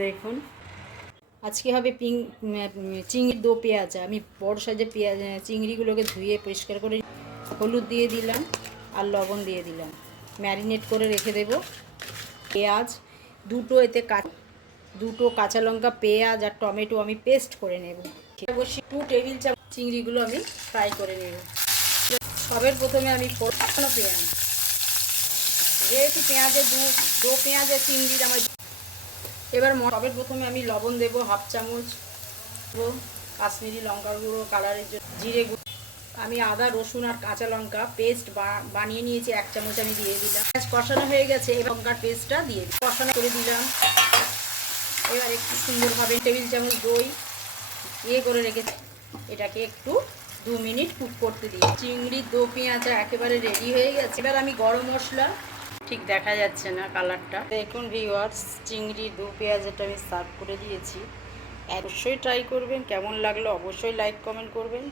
দেখুন আজকে হবে চিংড়ির দো পেঁয়াজা। আমি বড় সাইজের পেঁয়াজ চিংড়িগুলোকে ধুয়ে পরিষ্কার করে হলুদ দিয়ে দিলাম আর লবণ দিয়ে দিলাম, ম্যারিনেট করে রেখে দেব। পেঁয়াজ দুটো, এতে দুটো কাঁচা লঙ্কা, পেঁয়াজ আর টমেটো আমি পেস্ট করে নেব। বসিয়ে 2 টেবিল চামচ চিংড়িগুলো আমি ফ্রাই করে নেব। সবের প্রথমে আমি ফোড়ানো পেঁয়াজ, যেহেতু পেঁয়াজের দো পেঁয়াজের চিংড়ির আমার এবার সবের প্রথমে আমি লবণ দেব হাফ চামচ, কাশ্মীরি লঙ্কার গুঁড়ো কালারের জন্য, জিরে গুঁড়ো, আমি আদা রসুন আর কাঁচা লঙ্কা পেস্ট বানিয়ে নিয়েছি 1 চামচ আমি দিয়ে দিলাম। পেঁয়াজ কষানো হয়ে গেছে, এই লঙ্কার পেস্টটা দিয়ে কষানো করে দিলাম। এবার একটু সুন্দরভাবে টেবিল চামচ দই করে রেখেছি, এটাকে একটু 2 মিনিট কুক করতে দিই। চিংড়ির দো পেঁয়াজা একেবারে রেডি হয়ে গেছে। এবার আমি গরম মশলা, ঠিক দেখা যাচ্ছে না কালারটা, দেখুন ভিউয়ার্স, চিংড়ির দো পেঁয়াজাটা আমি সার্ভ করে দিয়েছি। অবশ্যই ট্রাই করবেন, কেমন লাগলো অবশ্যই লাইক কমেন্ট করবেন।